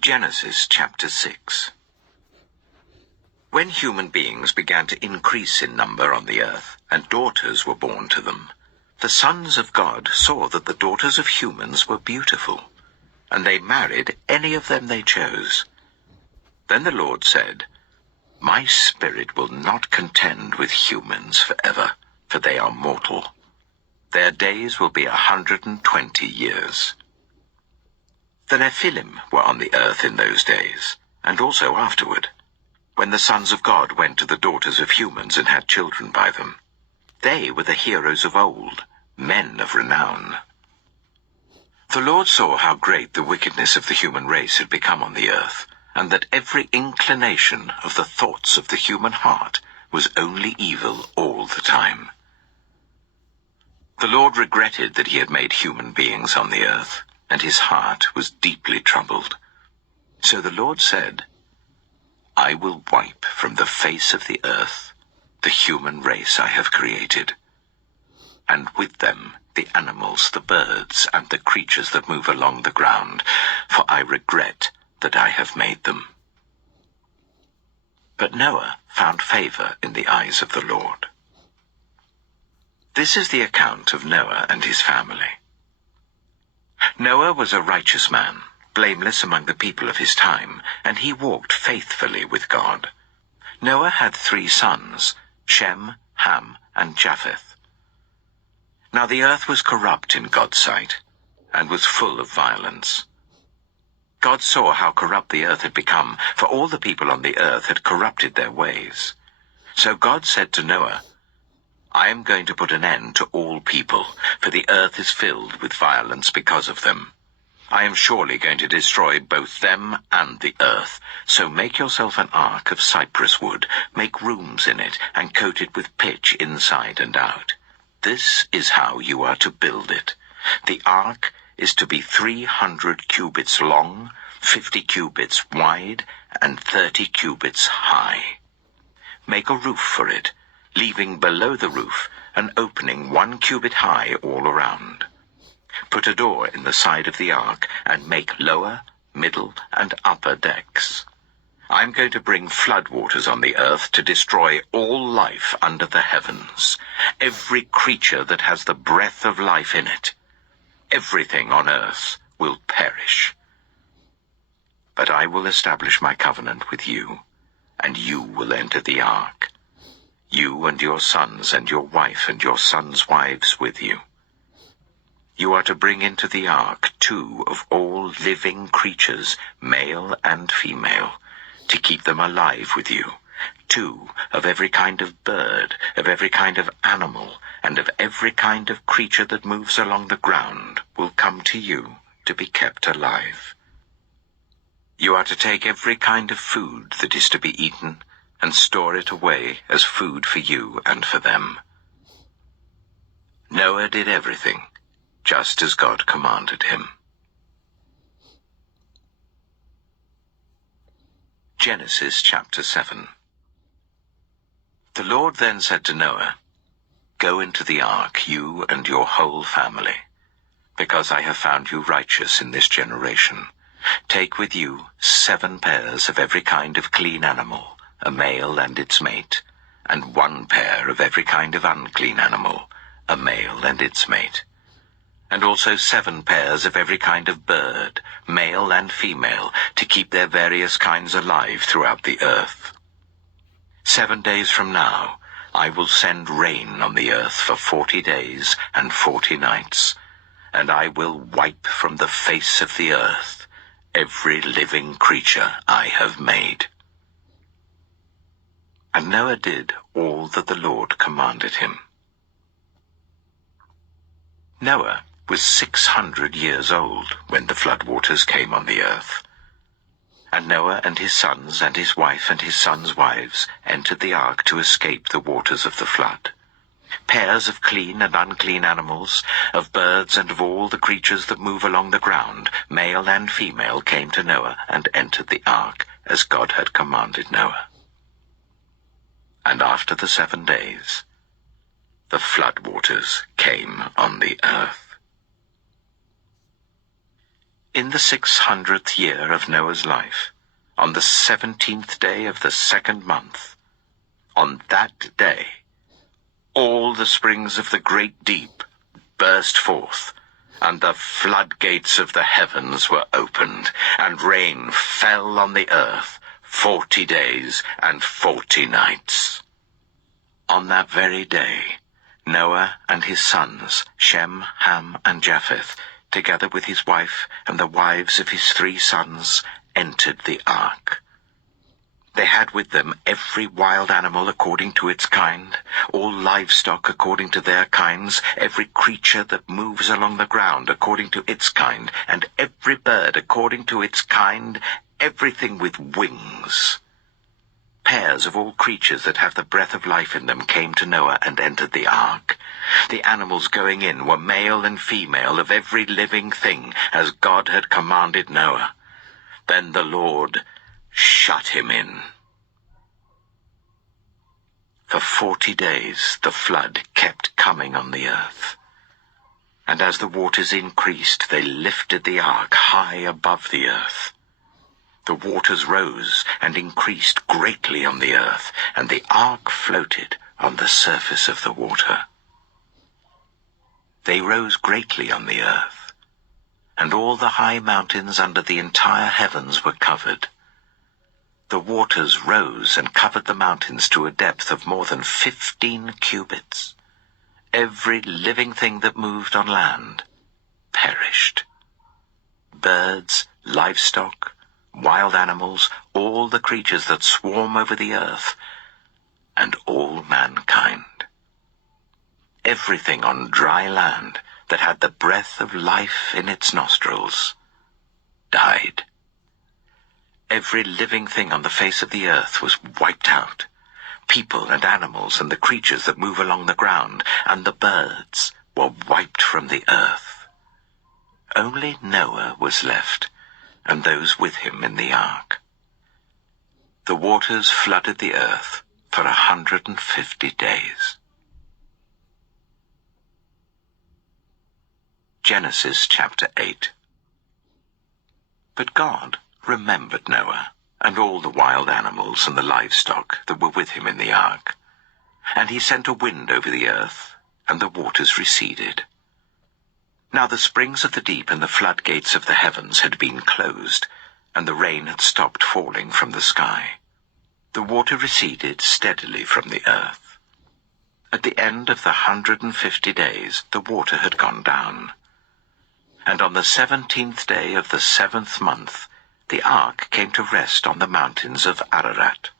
Genesis chapter 6. When human beings began to increase in number on the earth, and daughters were born to them, the sons of God saw that the daughters of humans were beautiful, and they married any of them they chose. Then the Lord said, "My spirit will not contend with humans forever, for they are mortal. Their days will be 120 years. The Nephilim were on the earth in those days, and also afterward, when the sons of God went to the daughters of humans and had children by them. They were the heroes of old, men of renown. The Lord saw how great the wickedness of the human race had become on the earth, and that every inclination of the thoughts of the human heart was only evil all the time. The Lord regretted that he had made human beings on the earth, and his heart was deeply troubled. So the Lord said, "I will wipe from the face of the earth the human race I have created, and with them the animals, the birds, and the creatures that move along the ground, for I regret that I have made them." But Noah found favor in the eyes of the Lord. This is the account of Noah and his family. Noah was a righteous man, blameless among the people of his time, and he walked faithfully with God. Noah had 3 sons, Shem, Ham, and Japheth. Now the earth was corrupt in God's sight, and was full of violence. God saw how corrupt the earth had become, for all the people on the earth had corrupted their ways. So God said to Noah, "I am going to put an end to all people, for the earth is filled with violence because of them. I am surely going to destroy both them and the earth. So make yourself an ark of cypress wood, make rooms in it, and coat it with pitch inside and out. This is how you are to build it. The ark is to be 300 cubits long, 50 cubits wide, and 30 cubits high. Make a roof for it, leaving below the roof an opening 1 cubit high all around. Put a door in the side of the ark, and make lower, middle, and upper decks. I'm going to bring floodwaters on the earth to destroy all life under the heavens, every creature that has the breath of life in it. Everything on earth will perish. But I will establish my covenant with you, and you will enter the ark, you and your sons and your wife and your sons' wives with you. You are to bring into the ark 2 of all living creatures, male and female, to keep them alive with you. 2 of every kind of bird, of every kind of animal, and of every kind of creature that moves along the ground will come to you to be kept alive. You are to take every kind of food that is to be eaten and store it away as food for you and for them." Noah did everything just as God commanded him. Genesis chapter 7. The Lord then said to Noah, "Go into the ark, you and your whole family, because I have found you righteous in this generation. Take with you 7 pairs of every kind of clean animal, a male and its mate, and 1 pair of every kind of unclean animal, a male and its mate, and also 7 pairs of every kind of bird, male and female, to keep their various kinds alive throughout the earth. 7 days from now, I will send rain on the earth for 40 days and 40 nights, and I will wipe from the face of the earth every living creature I have made." And Noah did all that the Lord commanded him. Noah was 600 years old when the floodwaters came on the earth. And Noah and his sons and his wife and his sons' wives entered the ark to escape the waters of the flood. Pairs of clean and unclean animals, of birds and of all the creatures that move along the ground, male and female, came to Noah and entered the ark as God had commanded Noah. And after the 7 days, the floodwaters came on the earth. In the 600th year of Noah's life, on the 17th day of the second month, on that day, all the springs of the great deep burst forth, and the floodgates of the heavens were opened, and rain fell on the earth 40 days and 40 nights. On that very day, Noah and his sons, Shem, Ham, and Japheth, together with his wife and the wives of his 3 sons, entered the ark. They had with them every wild animal according to its kind, all livestock according to their kinds, every creature that moves along the ground according to its kind, and every bird according to its kind, everything with wings. Pairs of all creatures that have the breath of life in them came to Noah and entered the ark. The animals going in were male and female of every living thing, as God had commanded Noah. Then the Lord shut him in. For 40 days the flood kept coming on the earth. And as the waters increased, they lifted the ark high above the earth. The waters rose and increased greatly on the earth, and the ark floated on the surface of the water. They rose greatly on the earth, and all the high mountains under the entire heavens were covered. The waters rose and covered the mountains to a depth of more than 15 cubits. Every living thing that moved on land perished. Birds, livestock, wild animals, all the creatures that swarm over the earth, and all mankind. Everything on dry land that had the breath of life in its nostrils died. Every living thing on the face of the earth was wiped out. People and animals and the creatures that move along the ground and the birds were wiped from the earth. Only Noah was left, and those with him in the ark. The waters flooded the earth for 150 days. Genesis chapter 8. But God remembered Noah and all the wild animals and the livestock that were with him in the ark. And he sent a wind over the earth, and the waters receded. Now the springs of the deep and the floodgates of the heavens had been closed, and the rain had stopped falling from the sky. The water receded steadily from the earth. At the end of the 150 days, the water had gone down. And on the 17th day of the 7th month, the ark came to rest on the mountains of Ararat.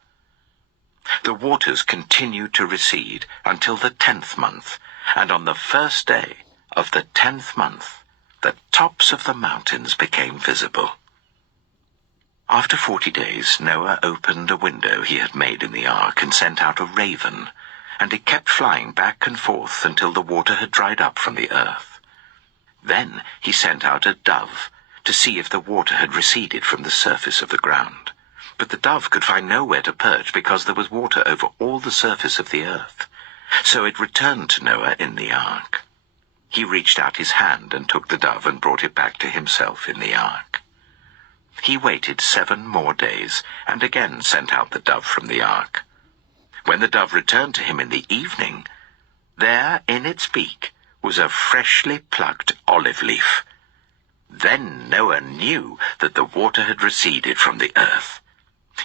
The waters continued to recede until the 10th month, and on the first day of the 10th month, the tops of the mountains became visible. After 40 days, Noah opened a window he had made in the ark and sent out a raven, and it kept flying back and forth until the water had dried up from the earth. Then he sent out a dove to see if the water had receded from the surface of the ground. But the dove could find nowhere to perch because there was water over all the surface of the earth. So it returned to Noah in the ark. He reached out his hand and took the dove and brought it back to himself in the ark. He waited 7 more days and again sent out the dove from the ark. When the dove returned to him in the evening, there in its beak was a freshly plucked olive leaf. Then Noah knew that the water had receded from the earth.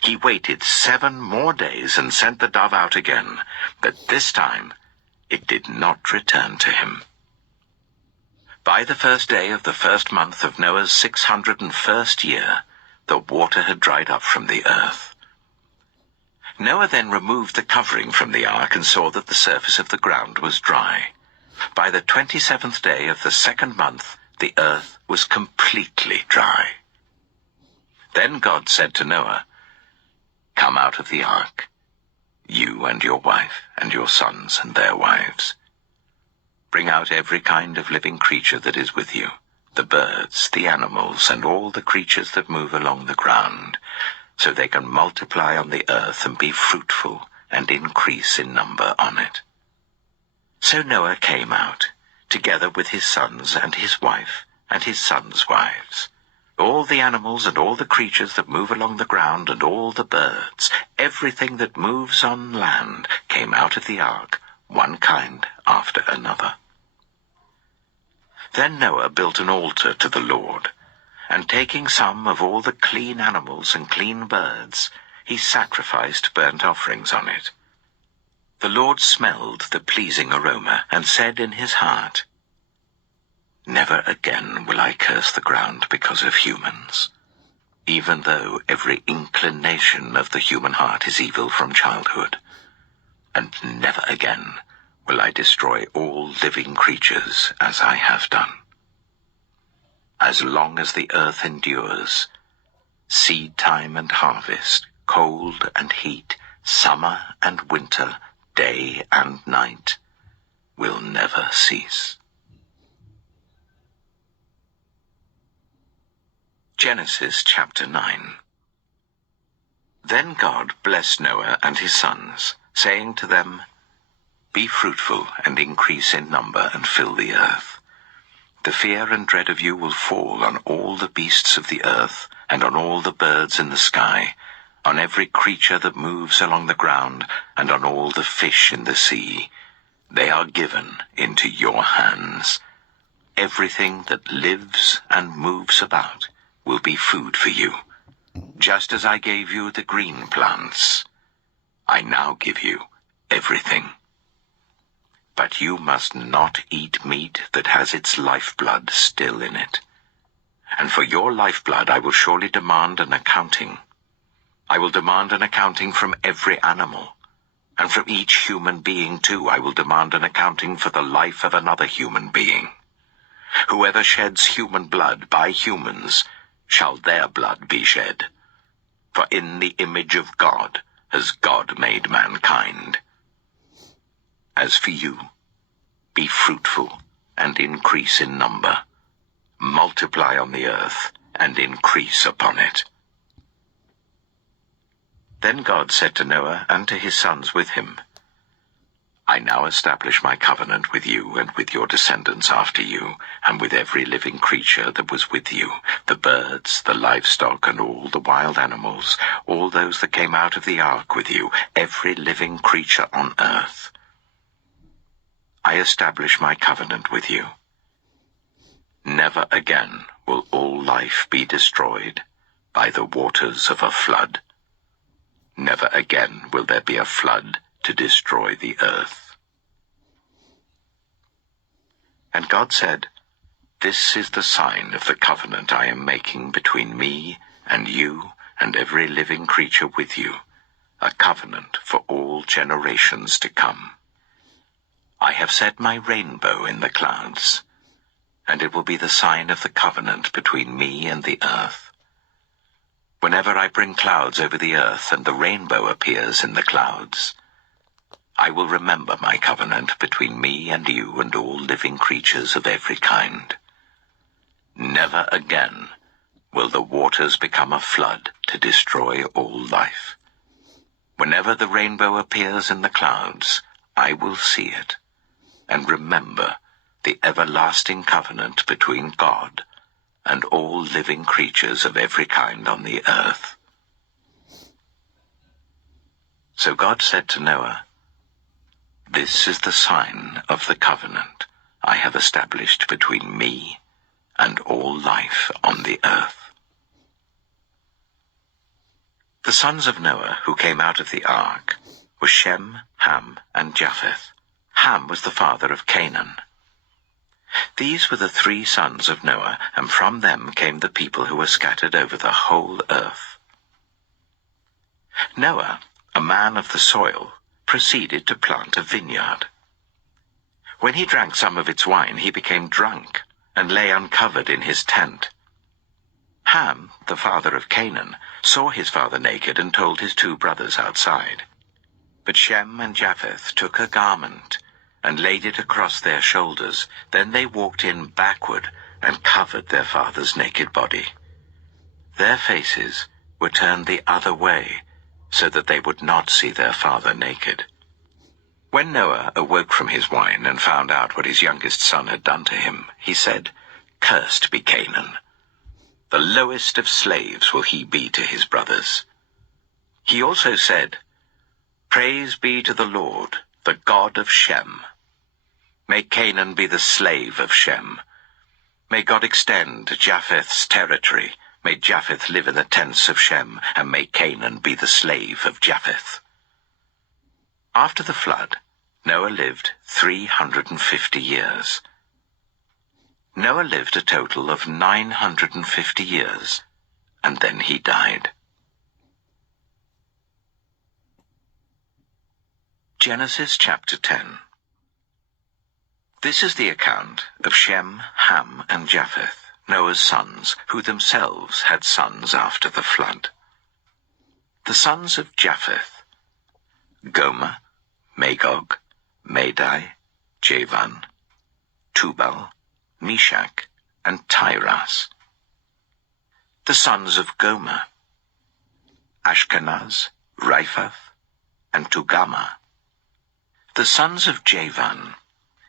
He waited 7 more days and sent the dove out again, but this time it did not return to him. By the first day of the 1st month of Noah's 601st year, the water had dried up from the earth. Noah then removed the covering from the ark and saw that the surface of the ground was dry. By the 27th day of the 2nd month, the earth was completely dry. Then God said to Noah, "Come out of the ark, you and your wife and your sons and their wives. Bring out every kind of living creature that is with you, the birds, the animals, and all the creatures that move along the ground, so they can multiply on the earth and be fruitful and increase in number on it." So Noah came out, together with his sons and his wife and his sons' wives. All the animals and all the creatures that move along the ground and all the birds, everything that moves on land, came out of the ark, one kind after another. Then Noah built an altar to the Lord, and taking some of all the clean animals and clean birds, he sacrificed burnt offerings on it. The Lord smelled the pleasing aroma, and said in his heart, "Never again will I curse the ground because of humans, even though every inclination of the human heart is evil from childhood. And never again will I destroy all living creatures as I have done. As long as the earth endures, seed time and harvest, cold and heat, summer and winter, day and night, will never cease." Genesis chapter 9. Then God blessed Noah and his sons, saying to them, "Be fruitful and increase in number and fill the earth. The fear and dread of you will fall on all the beasts of the earth and on all the birds in the sky, on every creature that moves along the ground and on all the fish in the sea. They are given into your hands. Everything that lives and moves about will be food for you. Just as I gave you the green plants, I now give you everything. But you must not eat meat that has its lifeblood still in it. And for your lifeblood I will surely demand an accounting. I will demand an accounting from every animal, and from each human being too I will demand an accounting for the life of another human being. Whoever sheds human blood by humans, shall their blood be shed. For in the image of God has God made mankind. As for you, be fruitful and increase in number. Multiply on the earth and increase upon it." Then God said to Noah and to his sons with him, "I now establish my covenant with you and with your descendants after you, and with every living creature that was with you, the birds, the livestock, and all the wild animals, all those that came out of the ark with you, every living creature on earth. I establish my covenant with you. Never again will all life be destroyed by the waters of a flood. Never again will there be a flood to destroy the earth." And God said, "This is the sign of the covenant I am making between me and you and every living creature with you, a covenant for all generations to come. I have set my rainbow in the clouds, and it will be the sign of the covenant between me and the earth. Whenever I bring clouds over the earth and the rainbow appears in the clouds, I will remember my covenant between me and you and all living creatures of every kind. Never again will the waters become a flood to destroy all life. Whenever the rainbow appears in the clouds, I will see it and remember the everlasting covenant between God and all living creatures of every kind on the earth." So God said to Noah, "This is the sign of the covenant I have established between me and all life on the earth." The sons of Noah who came out of the ark were Shem, Ham, and Japheth. Ham was the father of Canaan. These were the 3 sons of Noah, and from them came the people who were scattered over the whole earth. Noah, a man of the soil, proceeded to plant a vineyard. When he drank some of its wine, he became drunk and lay uncovered in his tent. Ham, the father of Canaan, saw his father naked and told his 2 brothers outside. But Shem and Japheth took a garment and laid it across their shoulders. Then they walked in backward and covered their father's naked body. Their faces were turned the other way, so that they would not see their father naked. When Noah awoke from his wine and found out what his youngest son had done to him, he said, "Cursed be Canaan." The lowest of slaves will he be to his brothers. He also said, Praise be to the Lord, the God of Shem. May Canaan be the slave of Shem. May God extend Japheth's territory. May Japheth live in the tents of Shem, and may Canaan be the slave of Japheth. After the flood, Noah lived 350 years. Noah lived a total of 950 years, and then he died. Genesis chapter 10. This is the account of Shem, Ham, and Japheth, Noah's sons, who themselves had sons after the flood. The sons of Japheth: Gomer, Magog, Madai, Javan, Tubal, Meshach, and Tyras. The sons of Gomer: Ashkenaz, Riphath, and Togarmah. The sons of Javan: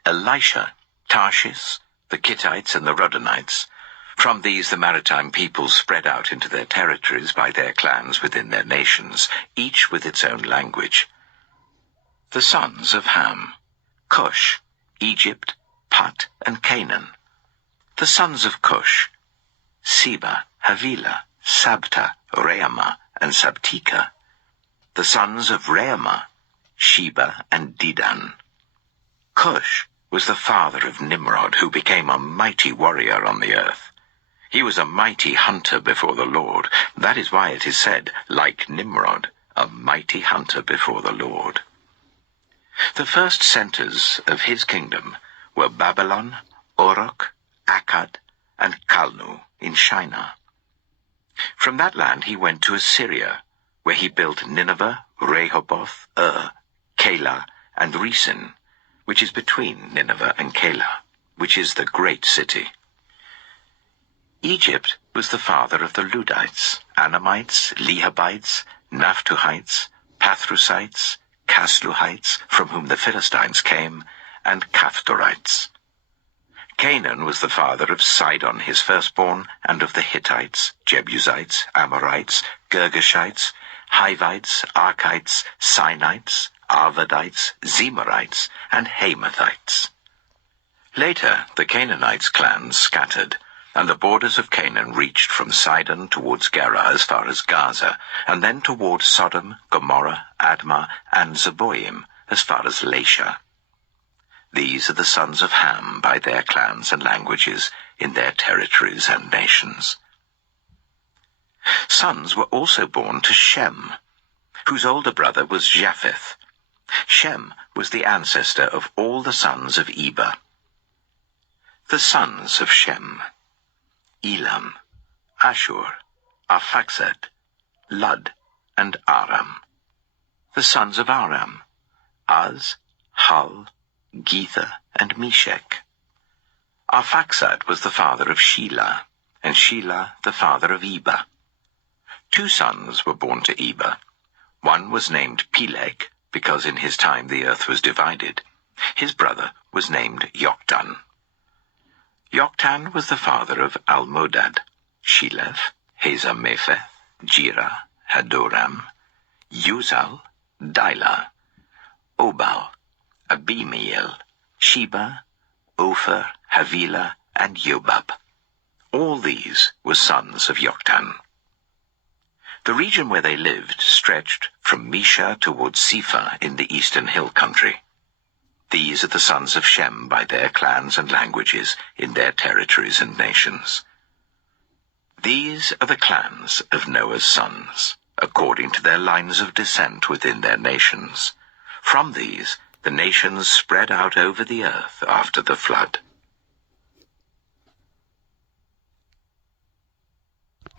Elisha, Tarshish, the Kittites, and the Rodanites. From these the maritime peoples spread out into their territories by their clans within their nations, each with its own language. The sons of Ham: Cush, Egypt, Put, and Canaan. The sons of Cush: Seba, Havilah, Sabta, Reamah, and Sabteka. The sons of Reamah: Sheba and Dedan. Cush was the father of Nimrod, who became a mighty warrior on the earth. He was a mighty hunter before the Lord. That is why it is said, like Nimrod, a mighty hunter before the Lord. The first centers of his kingdom were Babylon, Uruk, Akkad, and Calnu in Shinar. From that land he went to Assyria, where he built Nineveh, Rehoboth, Calah, and Resen, which is between Nineveh and Calah, which is the great city. Egypt was the father of the Ludites, Anamites, Lehabites, Naphtuhites, Pathrusites, Casluhites, from whom the Philistines came, and Caphtorites. Canaan was the father of Sidon his firstborn, and of the Hittites, Jebusites, Amorites, Girgashites, Hivites, Archites, Sinites, Arvadites, Zemarites, and Hamathites. Later the Canaanites' clans scattered, and the borders of Canaan reached from Sidon towards Gerar as far as Gaza, and then towards Sodom, Gomorrah, Admah, and Zeboim as far as Lasha. These are the sons of Ham by their clans and languages, in their territories and nations. Sons were also born to Shem, whose older brother was Japheth. Shem was the ancestor of all the sons of Eber. The sons of Shem: Elam, Ashur, Arphaxad, Lud, and Aram. The sons of Aram: Az, Hul, Gether, and Meshech. Arphaxad was the father of Shelah, and Shelah the father of Eber. 2 sons were born to Eber. One was named Peleg, because in his time the earth was divided. His brother was named Joktan. Joktan was the father of Almodad, Sheleph, Hazamepheth, Jirah, Hadoram, Uzal, Dilah, Obal, Abimiel, Sheba, Ophir, Havilah, and Jobab. All these were sons of Joktan. The region where they lived stretched from Mesha towards Sephar in the eastern hill country. These are the sons of Shem by their clans and languages, in their territories and nations. These are the clans of Noah's sons, according to their lines of descent within their nations. From these, the nations spread out over the earth after the flood.